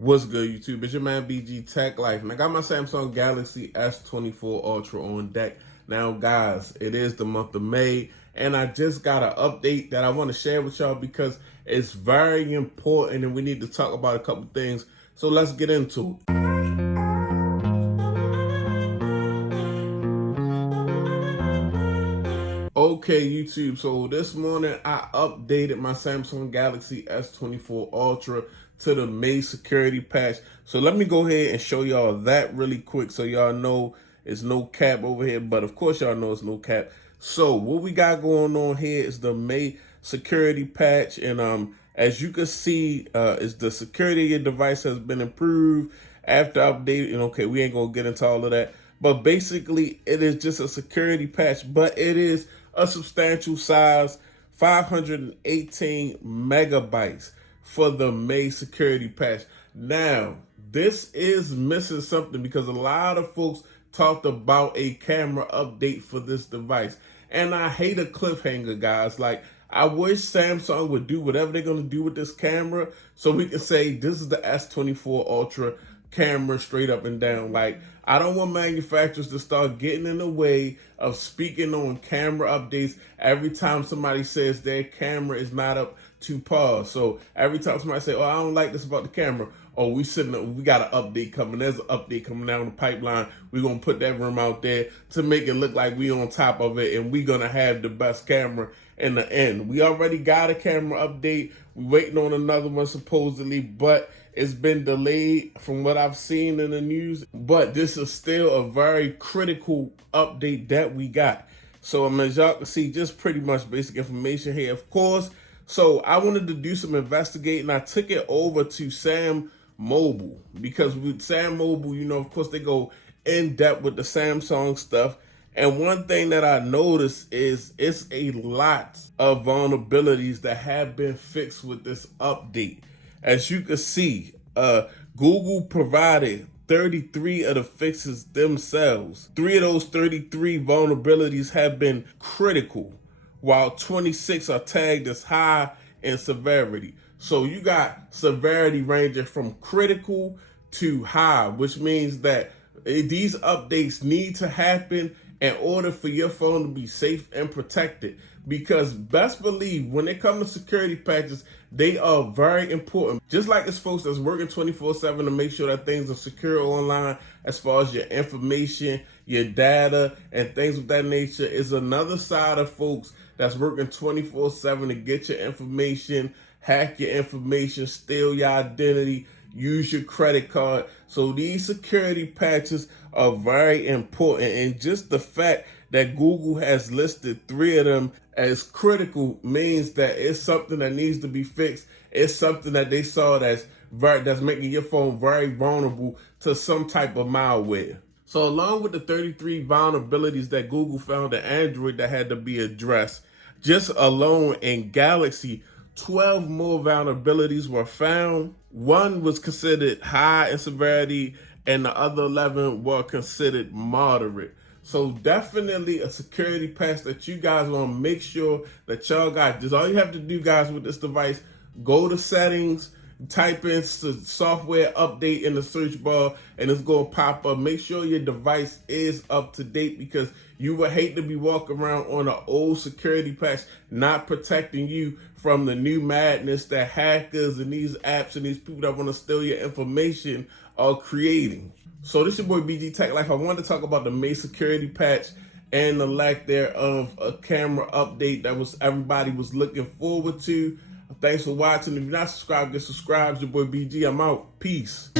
What's good, YouTube? It's your man BG Tech Life, and I got my Samsung Galaxy S24 Ultra on deck. Now, guys, it is the month of May, and I just got an update that I want to share with y'all because it's very important, and we need to talk about a couple things. So let's get into it. Okay, YouTube, so this morning I updated my Samsung Galaxy S24 Ultra to the May security patch. So let me go ahead and show y'all that really quick so y'all know it's no cap over here, but of course y'all know it's no cap. So what we got going on here is the May security patch, and as you can see, is the security of your device has been improved after updating. Okay, we ain't gonna get into all of that, but basically it is just a security patch, but it is a substantial size, 518 megabytes for the May security patch. Now, this is missing something because a lot of folks talked about a camera update for this device. And I hate a cliffhanger, guys. Like, I wish Samsung would do whatever they're going to do with this camera so we can say this is the S24 Ultra camera straight up and down. Like, I don't want manufacturers to start getting in the way of speaking on camera updates every time somebody says their camera is not up to par. So every time somebody say, oh, I don't like this about the camera, oh, we got an update coming. There's an update coming down the pipeline. We're going to put that room out there to make it look like we on top of it, and we're going to have the best camera in the end. We already got a camera update. We're waiting on another one supposedly, but it's been delayed from what I've seen in the news. But this is still a very critical update that we got. So as y'all can see, just pretty much basic information here, of course. So I wanted to do some investigating. I took it over to Sam Mobile because with Sam Mobile, you know, of course, they go in depth with the Samsung stuff. And one thing that I noticed is it's a lot of vulnerabilities that have been fixed with this update. As you can see, Google provided 33 of the fixes themselves. 3 of those 33 vulnerabilities have been critical, while 26 are tagged as high in severity. So you got severity ranging from critical to high, which means that these updates need to happen in order for your phone to be safe and protected. Because best believe when it comes to security patches, they are very important. Just like it's folks that's working 24/7 to make sure that things are secure online as far as your information, your data, and things of that nature, is another side of folks that's working 24/7 to get your information, hack your information, steal your identity, use your credit card. So these security patches are very important, and just the fact that Google has listed 3 of them as critical means that it's something that needs to be fixed. It's something that they saw that's making your phone very vulnerable to some type of malware. So along with the 33 vulnerabilities that Google found in Android that had to be addressed, just alone in Galaxy, 12 more vulnerabilities were found. 1 was considered high in severity, and the other 11 were considered moderate. So definitely a security patch that you guys want to make sure that y'all got. Just all you have to do, guys, with this device, go to settings, type in software update in the search bar, and it's going to pop up. Make sure your device is up to date, because you would hate to be walking around on an old security patch not protecting you from the new madness that hackers and these apps and these people that want to steal your information are creating. So this is your boy BG Tech Life. I wanted to talk about the May security patch and the lack thereof a camera update that everybody was looking forward to. Thanks for watching. If you're not subscribed, get subscribed. Your boy BG. I'm out. Peace.